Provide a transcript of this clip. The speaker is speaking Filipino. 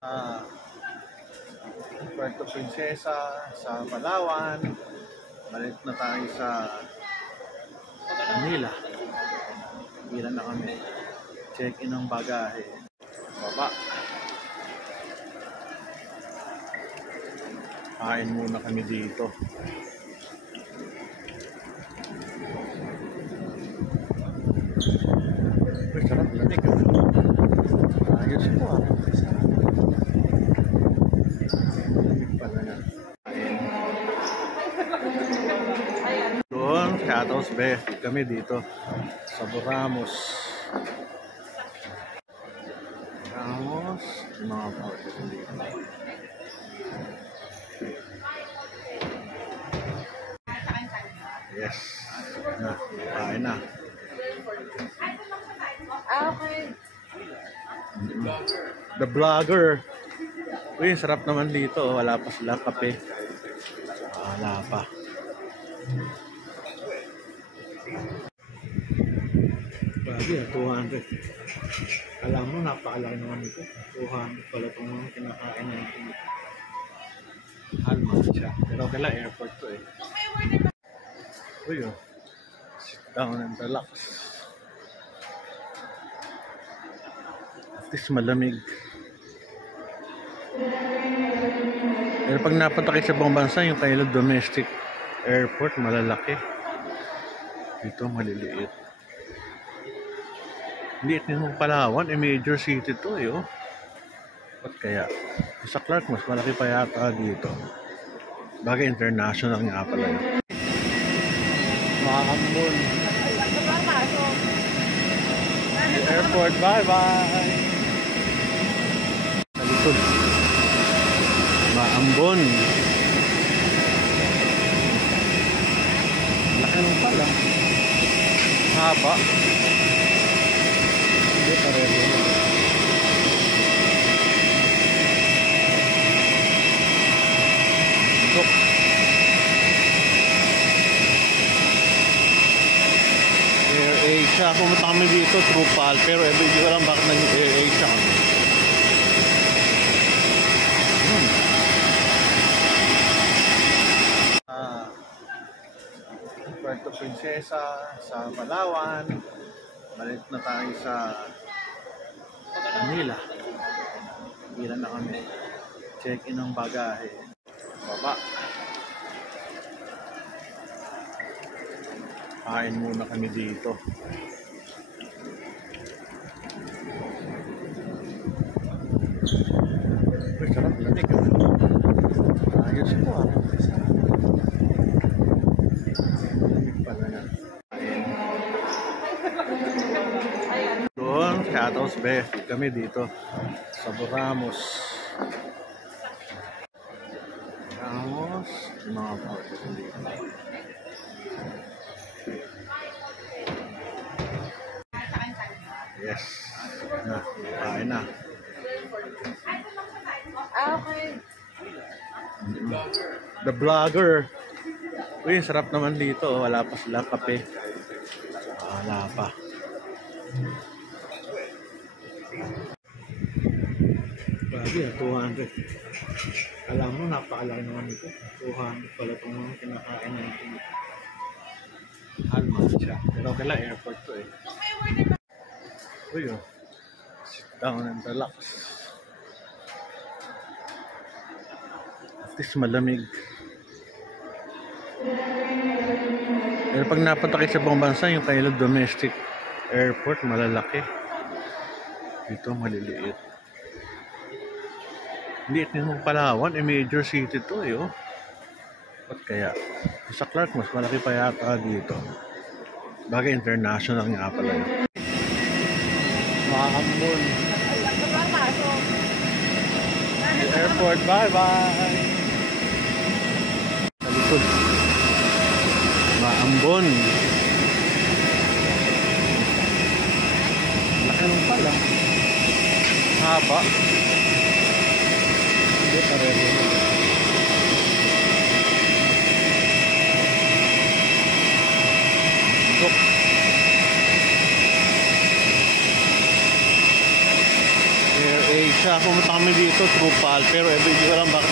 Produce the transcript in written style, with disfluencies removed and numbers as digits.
Ah, Puerto Princesa sa Palawan. Balik na tayo sa Manila. Ilan na kami. Check-in ng bagahe. Baba. Kain muna kami dito. Uy, sarap. Lamig. Ayos po ah. Lamig pala na. Doon, Shadows Bay. Kami dito sa Ramos. Ramos. Yung mga paulit dito. Yes. Na, kain na. Okay. The Vlogger. Uy, sarap naman dito. Wala pa silang kape. Wala pa. Grabe, 200. Alam mo, napakalaki naman ito. 200 pala itong mga kinakain natin. Halman siya. Pero kala airport to eh. Uy, oh. Sit down and relax. At least malamig. Pero pag napunta kayo sa ibang bansa, yung kayo domestic airport, malalaki. Dito, maliliit. Liit ng Palawan, major city to eh, oh. Ba't kaya? Sa Clark, mas malaki pa yata dito. Bagay international nga pala yun. Maambon. Airport, bye-bye! Sa likod. Maambon. Laki nung pala. Haba. Hindi pareho. Tok. AirAsia. Pumunta kami dito through PAL. Pero hindi ko alam bakit naging AirAsia kami. Puerto Princesa sa Palawan. Balik na tayo sa Manila. Ilan na kami. Check-in ng bagahe. Baba. Kain muna kami dito. Uy, sarap. Lamig. Ayos po ah. Doon, Shadows Bay. Kami dito sa Ramos. Ramos. Yung mga paulit dito. Yes. Na, kain na. Okay. The Vlogger. Uy, sarap naman dito. Wala pa silang kape. Wala pa. Grabe, 200. Alam mo, napakalaki naman ito. 200 pala itong mga kinakain natin. Halman siya. Pero kala airport to eh. Uy, oh. Sit down and relax. At least malamig. Pero pag napunta kayo sa ibang bansa, yung kayo domestic airport, malalaki. Dito, maliliit. Liit ng Palawan, major city to eh, oh. Ba't kaya? Sa Clark, mas malaki pa yata dito. Bagay international nga pala yun. Maambon. Airport, bye-bye! Sa likod. Maambon. Laki nung pala. Haba. Hindi pareho. Tok. AirAsia. pumunta kami dito through PAL, pero hindi ko alam bakit